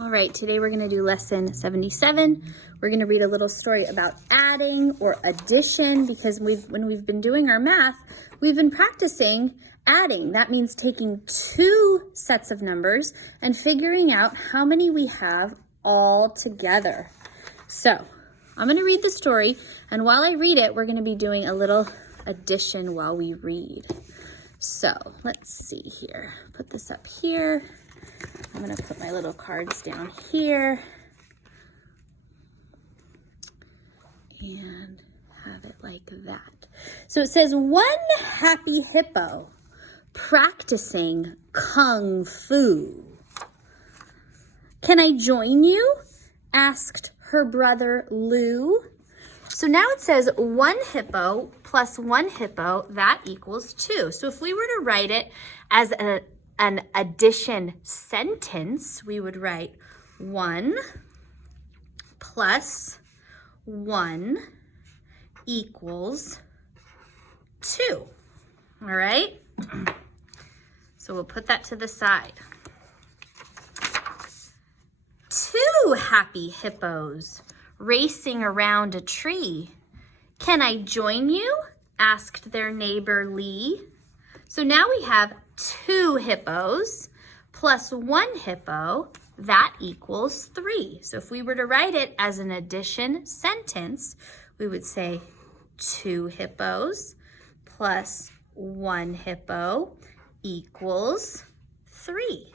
All right, today we're gonna do lesson 77. We're gonna read a little story about adding or addition because when we've been doing our math, we've been practicing adding. That means taking two sets of numbers and figuring out how many we have all together. So I'm gonna read the story, and while I read it, we're gonna be doing a little addition while we read. So let's see here, put this up here. I'm gonna put my little cards down here and have it like that. So it says, one happy hippo practicing kung fu. Can I join you? Asked her brother Lou. So now it says one hippo plus one hippo, that equals 2. So if we were to write it as an addition sentence, we would write 1 plus 1 equals 2. All right? So we'll put that to the side. 2 happy hippos racing around a tree. Can I join you? Asked their neighbor Lee. So now we have 2 hippos plus 1 hippo, that equals 3. So if we were to write it as an addition sentence, we would say 2 hippos plus 1 hippo equals 3.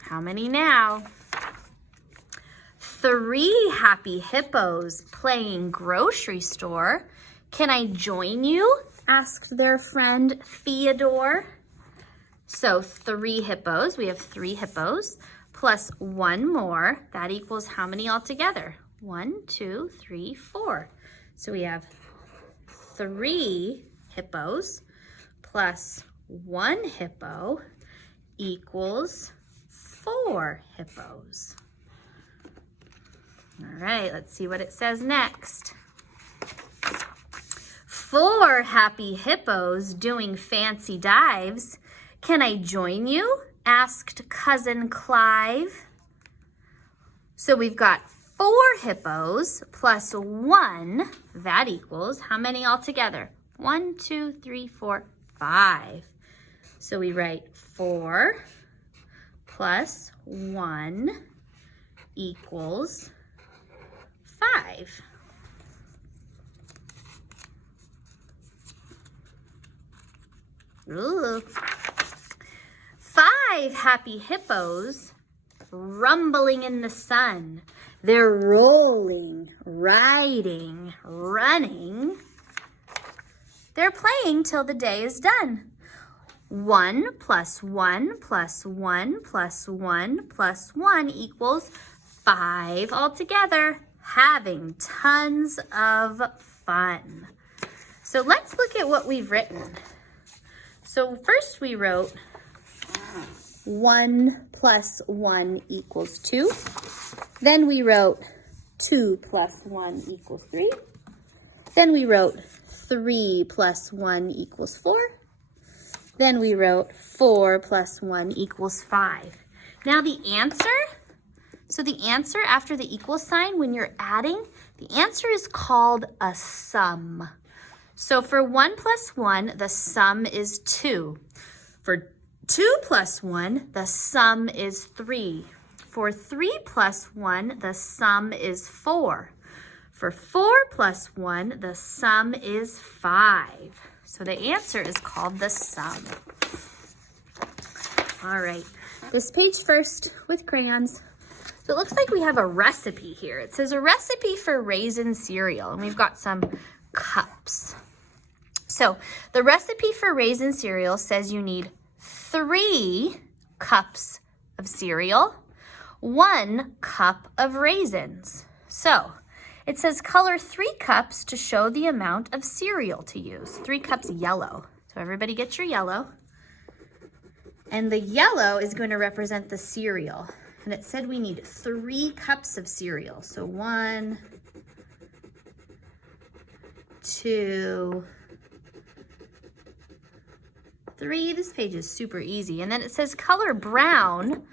How many now? 3 happy hippos playing grocery store. Can I join you? Asked their friend Theodore. So 3 hippos, we have 3 hippos, plus 1 more, that equals how many altogether? 1, 2, 3, 4. So we have 3 hippos plus 1 hippo equals 4 hippos. All right, let's see what it says next. 4 happy hippos doing fancy dives. Can I join you? Asked Cousin Clive. So we've got 4 hippos plus 1, that equals how many altogether? 1, 2, 3, 4, 5. So we write 4 plus 1 equals 5. Ooh. 5 happy hippos rumbling in the sun. They're rolling, riding, running. They're playing till the day is done. 1 plus 1 plus 1 plus 1 plus 1 equals 5 altogether, having tons of fun. So let's look at what we've written. So first we wrote 1 plus 1 equals 2. Then we wrote 2 plus 1 equals 3. Then we wrote 3 plus 1 equals 4. Then we wrote 4 plus 1 equals 5. Now the answer, so the answer after the equal sign when you're adding, the answer is called a sum. So for 1 plus 1, the sum is 2. For 2 plus 1, the sum is 3. For 3 plus 1, the sum is 4. For 4 plus 1, the sum is 5. So the answer is called the sum. All right, this page first with crayons. So it looks like we have a recipe here. It says a recipe for raisin cereal, and we've got some cups. So the recipe for raisin cereal says you need 3 cups of cereal, 1 cup of raisins. So it says color 3 cups to show the amount of cereal to use. 3 cups yellow. So everybody get your yellow. And the yellow is going to represent the cereal. And it said we need 3 cups of cereal. So 1, 2, 3. This page is super easy. And then it says color brown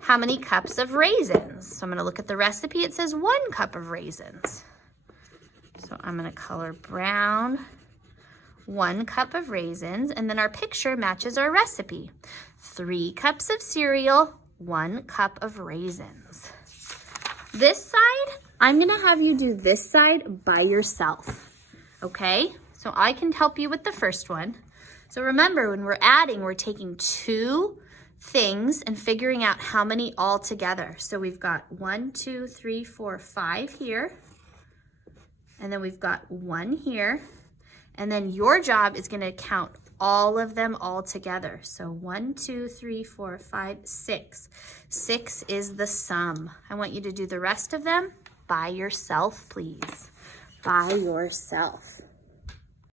how many cups of raisins. So I'm going to look at the recipe. It says 1 cup of raisins. So I'm going to color brown 1 cup of raisins. And then our picture matches our recipe. 3 cups of cereal, 1 cup of raisins. This side, I'm going to have you do this side by yourself. Okay? So I can help you with the first one. So remember, when we're adding, we're taking 2 things and figuring out how many all together. So we've got 1, 2, 3, 4, 5 here. And then we've got 1 here. And then your job is going to count all of them all together. So 1, 2, 3, 4, 5, 6. 6 is the sum. I want you to do the rest of them by yourself, please. By yourself.